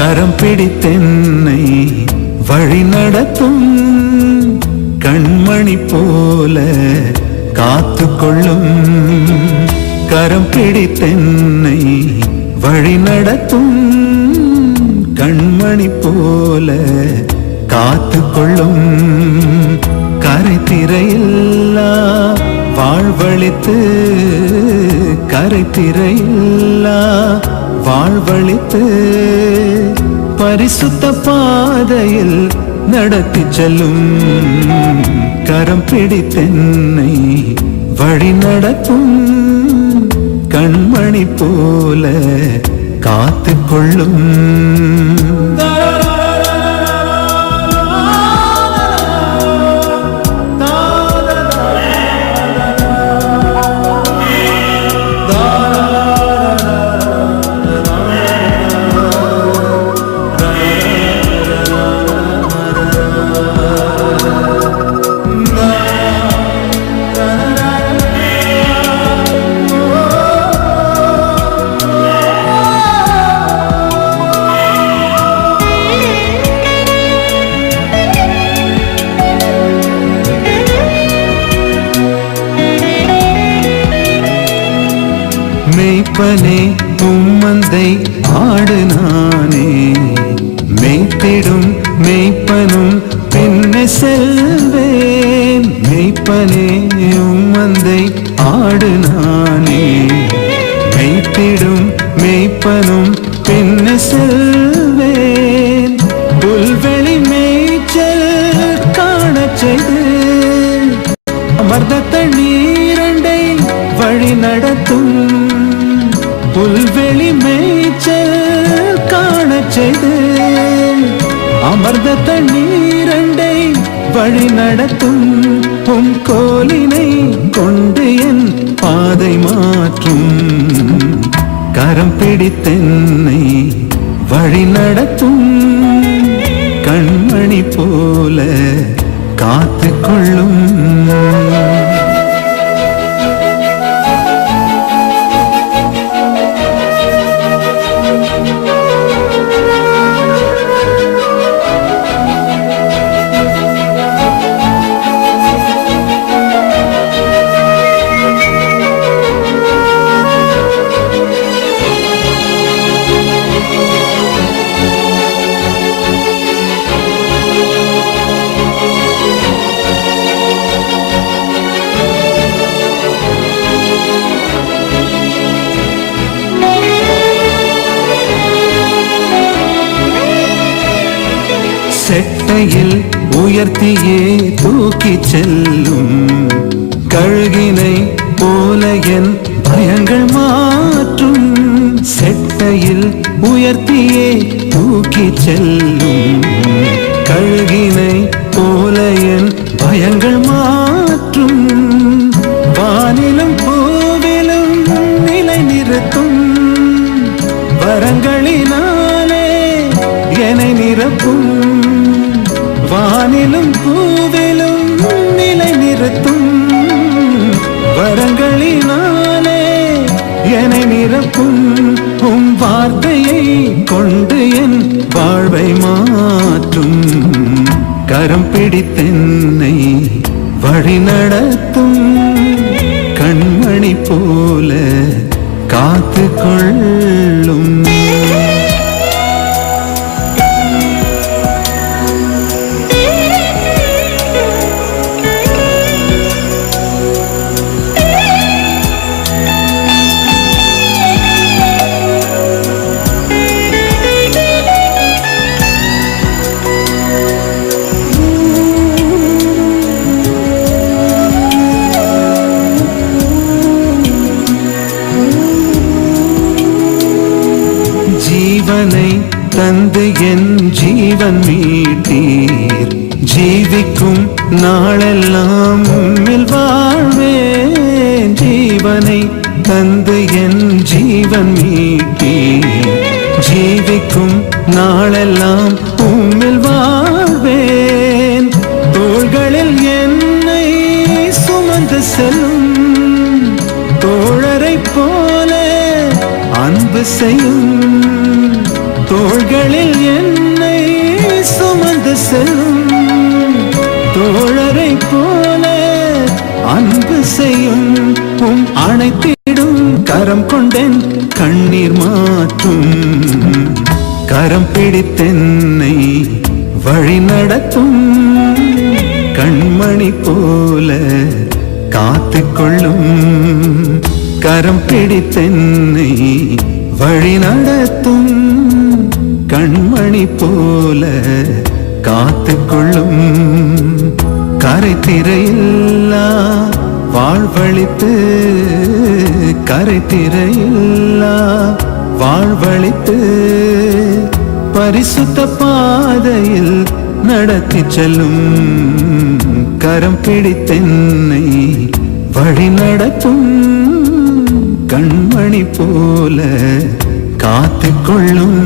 கரம் பிடித்தென்னை வழி நடத்தும் கண்மணி போல காத்து கொள்ளும். கரம் பிடித்தென்னை வழி நடத்தும் கண்மணி போல காத்து கொள்ளும். கரை திரையில்லா வாழ்வழித்து கரை திரையில்லா வாழ்வழித்து பரிசுத்த பாதையில் நடத்தி செல்லும். கரம் பிடித்தென்னை வழி நடத்தும் கண்மணி போல காத்து கொள்ளும். மெய்ப்பனே உம்மந்தை ஆடு நானே, மெய்த்திடும் மெய்ப்பனும் பின்னே செல்வேன். மெய்ப்பனே உம்மந்தை ஆடு நானே, மெய்த்திடும் மெய்ப்பனும் பின்னே செல்வேன். புல்வெளி மேய்ச்சல் காணச் செய்து அமர்ந்த தண்ணீரண்டை வழி நடத்தும். புல்வெளி மேய்ச்சல் காணச் செய்து அமர்ந்த தண்ணீரண்டை வழி நடத்தும். உம் கோலினை கொண்டு என் பாதை மாற்றும். கரம் பிடித்தென்னை வழி நடத்தும் கண்மணி போல காத்து கொள்ளும். செட்டையில் உயர்த்தியே தூக்கி செல்லும். கழுகினை போல என் பயங்கள் மாற்றும். செட்டையில் உயர்த்தியே தூக்கி செல்லும். கழுகினை போல என் பயங்கள் மாற்றும். வானிலும் பூவிலும் நிலை நிறுத்தும். வரங்களினாலே என்னை நிரப்பும். வானிலும் பூவிலும் நிலை நிறுத்தும். வரங்களினாலே என்னை நிரப்பும். உம் வார்த்தையை கொண்டு என் வாழ்வை மாற்றும். கரம் பிடித்தென்னை வழி நடத்தும் கண்மணி போல காத்து கொள்ளும். ஜீவனை தந்து என் ஜீவன் மீட்டீர். ஜீவிக்கும் நாளெல்லாம் உம்மில் வாழ்வேன். ஜீவனை தந்து என் ஜீவன் மீட்டீர். ஜீவிக்கும் நாளெல்லாம் உம்மில் வாழ்வேன். தோள்களில் என்னை சுமந்து செல்லும். தோழரை போல அன்பு செய்யும். தோள்களில் என்னை சுமந்து செல்லும் தோழரை போல அன்பு செய்யும் அணைத்திடும் கரம் கொண்டேன் கண்ணீர் மாற்றும் கரம் பிடித்தென்னை வழி நடத்தும் கண்மணி போல காத்து கொள்ளும் கரம் பிடித்தென்னை வழி நடத்தும் கண்மணி போல காத்து கொள்ளும் கரை திரையில்லா வாழ்வழித்து கரை திரையில்லா வாழ்வழித்து பரிசுத்த பாதையில் நடத்தி செல்லும் கரம் பிடித்தென்னை வழி நடத்தும் கண்மணி போல காத்து கொள்ளும்